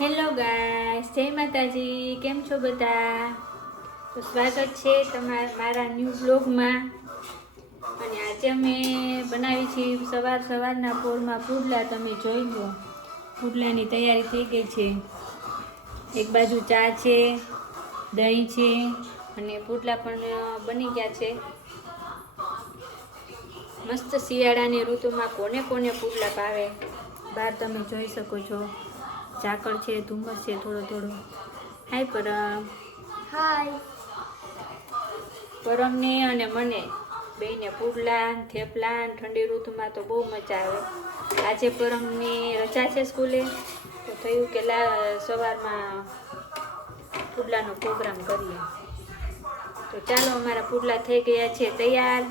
Hello ગાય જય માતાજી, કેમ છો બધા? તો સ્વાગત છે તમારા મારા ન્યૂ બ્લોગમાં અને આજે અમે બનાવી છે સવાર સવારના પોરમાં પુડલા, તમે જોઈ લો. પુડલાની તૈયારી થઈ ગઈ છે. એક બાજુ ચા છે, દહીં છે, અને પુડલા પણ બની ગયા છે. મસ્ત શિયાળાની ઋતુમાં કોને કોને પુડલા ભાવે, બહાર તમે જોઈ શકો છો. ઝાકળ છે ધુમ્મસ છે થોડો થોડો. હાય પરમ. હાય. પરમને અને મને બેને પુડલા થેપલાન થેપલા ઠંડી ઋતુમાં તો બહુ મજા આવે. આજે પરમની રજા છે સ્કૂલે તો થયું કે લા સવારમાં પુડલાનો પ્રોગ્રામ કરીએ. તો ચાલો અમારા પુડલા થઈ ગયા છે તૈયાર.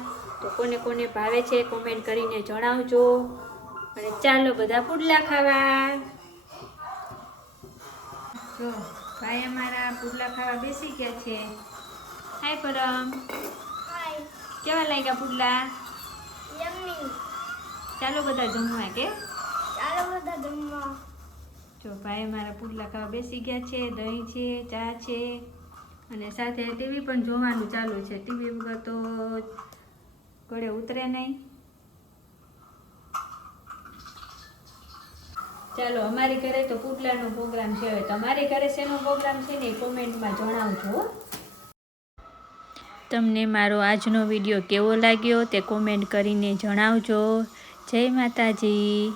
તો કોને કોને ભાવે છે કોમેન્ટ કરીને જણાવજો. અને ચાલો બધા પુડલા ખાવા. જો ભાઈ અમારા પુડલા ખાવા બેસી ગયા છે. હાય પરમ. હાય. કેવા લાગ્યા પુડલા? યમ્મી ચાલો બધા જમવા કે? ચાલો બધા જમવા. જો ભાઈ અમારા પુડલા ખાવા બેસી ગયા છે દહીં છે ચા છે અને સાથે ટીવી પણ જોવાનું ચાલુ છે. ટીવી વગર તો ઘરે ઉતરે નહીં. ચાલો, અમારી ઘરે તો પુટલાનો પ્રોગ્રામ છે હવે. તમારી ઘરે શેનો પ્રોગ્રામ છે ને કોમેન્ટમાં જણાવજો તમને મારો આજનો વીડિયો કેવો લાગ્યો તે કોમેન્ટ કરીને જણાવજો. જય માતાજી.